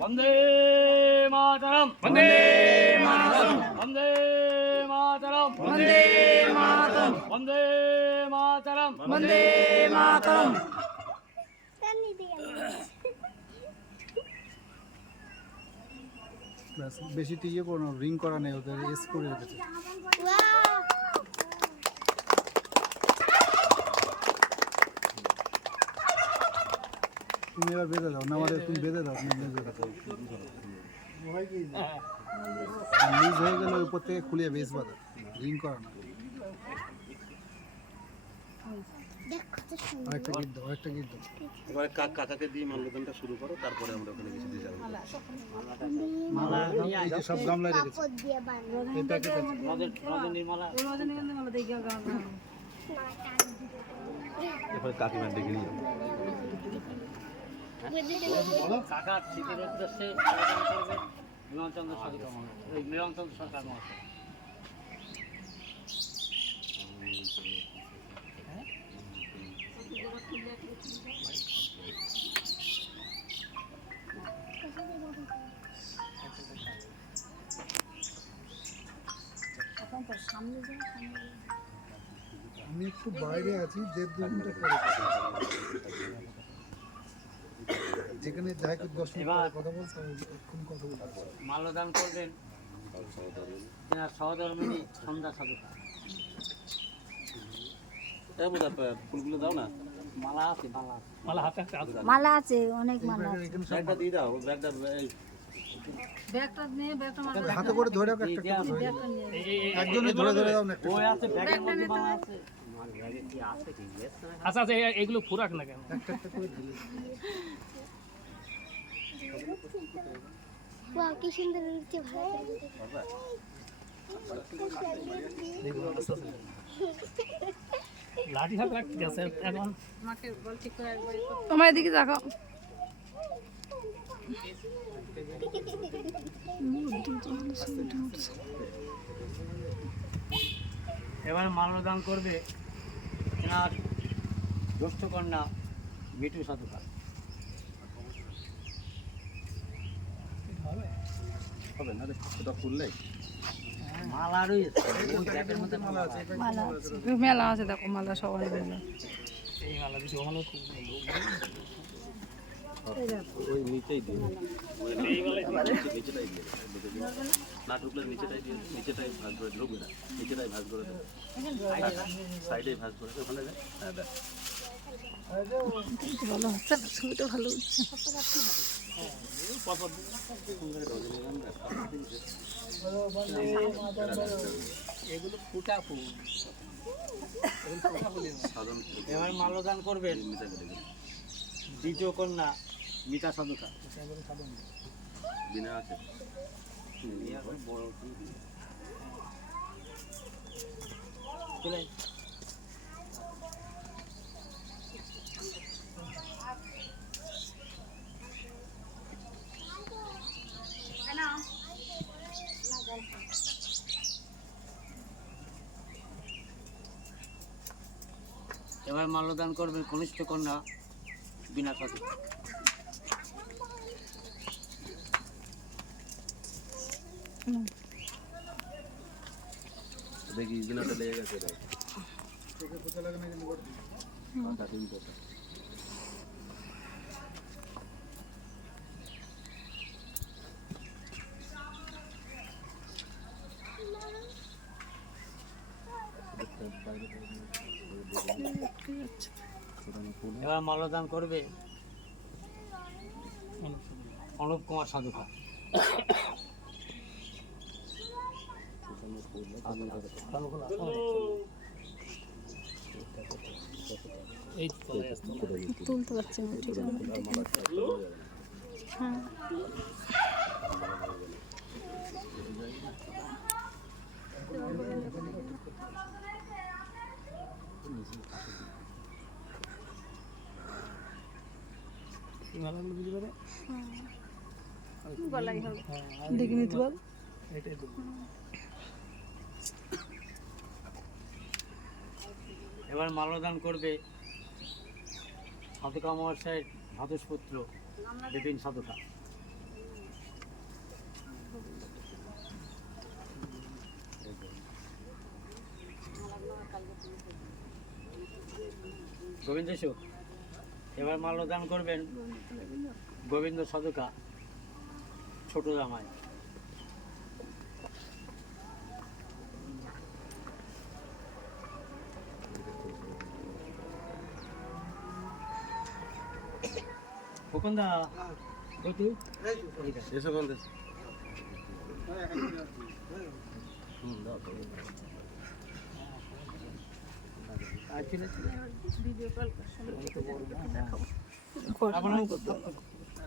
বন্দে মাতরম, বন্দে মাতরম, বন্দে মাতরম, বন্দে মাতরম, বন্দে মাতরম, বন্দে মাতরম। বেশি টিকে কোনো রিং করা নেই, ওদের এস করে রেখেছে। তুমি এবার বেঁধে দাও না, আমাদের তুমি বেঁধে দাও, তুমি বেঁধে দাও। লুজ হয়ে গেলে উপর থেকে খুলে বেশ বাঁধা, রিং করা না। আরেকটা গিট দাও, আরেকটা গিট দাও। এবার কাকাকে দিয়ে মাল্যদানটা শুরু করো, তারপরে আমরা ওখানে কিছু দিয়ে যাবো। মালা এই যে সব গামলায় রেখেছে। এই প্যাকেট আছে। এরপরে কাকিমা ডেকে নিয়ে যাবো। কাকার স্মৃতির উদ্দেশ্যে মিলনচন্দ্র সরকার মহাশয়, মিলনচন্দ্র সরকার মহাশয়। আমি একটু বাইরে আছি, 1.5-2 ঘন্টা পরে যেখানে যাই 10 মিনিট পরে কথা বলছি, এখন কথা বলছি। মাল্যদান করবেন তেনার সহধর্মিণী সন্ধ্যা সাধুকা। ফুলগুলো দাও না, মালা আছে, মালা আছে, মালা হাতে আছে। মালা আছে, অনেক মালা আছে। এখানে সব ব্যাগটা দিয়ে দাও, ব্যাগটা ব্যাগটা নিয়ে ব্যাগটা মালা হাতে করে ধরে রাখো, একটা একটা করে ধরে দাও। একজনে ধরে ধরে দাও না একটা। ওই আছে, ব্যাগের মধ্যে মালা আছে। ব্যাগে কি আছে কি? আচ্ছা আচ্ছা, এগুলো ফুরাক না কেন? একটা একটা করে ঢেলে দাও। বাহ, কি সুন্দর হচ্ছে, ভালো লাঠি হাত রাখতে আছে এখন। তোমার এদিকে দেখো। এবার মাল্যদান করবে তেনার জ্যেষ্ঠ কন্যা মিঠু সাধুকা। হবে না রে, ওটা খুললেই মালা রয়েছে, ওই ব্যাগের মধ্যে মালা আছে। মালা আছে, মেলা আছে, দেখো মালা সবাই মেলা। এই মালা দিচ্ছে, ওখানে খুব ওই নিচেই দিয়ে নিচেটাই দিয়ে না ঢুকলে নিচেটাই দিয়ে, নিচেটাই ভাঁজ করে ঢুকবে না, নিচেটাই ভাঁজ করে দেবে, সাইডেই ভাঁজ করে দেবে, ওখানে হ্যাঁ দেখ। ভালো হচ্ছে না, ছবিটা ভালো হচ্ছে। এগুলো ফুটা ফুল। সাধারণ এবার মাল্যদান করবেন দ্বিতীয় কন্যা মিতা সাধুকা। বিনা আছে বড় এবার মাল্যদান করবেন কনিষ্ঠ কন্যা বিনা সাধুকা। দেখি বিনাটা লেগে গেছে এটা চোখে পোছা লাগে না কিন্তু বড়। কাটিং করতে এবার মাল্যদান করবে অনুপ কুমার সাধুকা। তুলতে পারছি না, ঠিক আছে। হ্যাঁ, গলাই হবে, দেখে নিতে পার। এবার মাল্যদান করবে সাধুকা মহাশয়ের ভ্রাতুষ্পুত্র বিপিন সাধুকা। গোবিন্দ সুখ এবার মাল্যদান করবেন গোবিন্দ সাধুকা ছোট জামাই। খোকনদা গতু এসো কোন দেশ দাও তো। ভিডিও কল কর। আপনার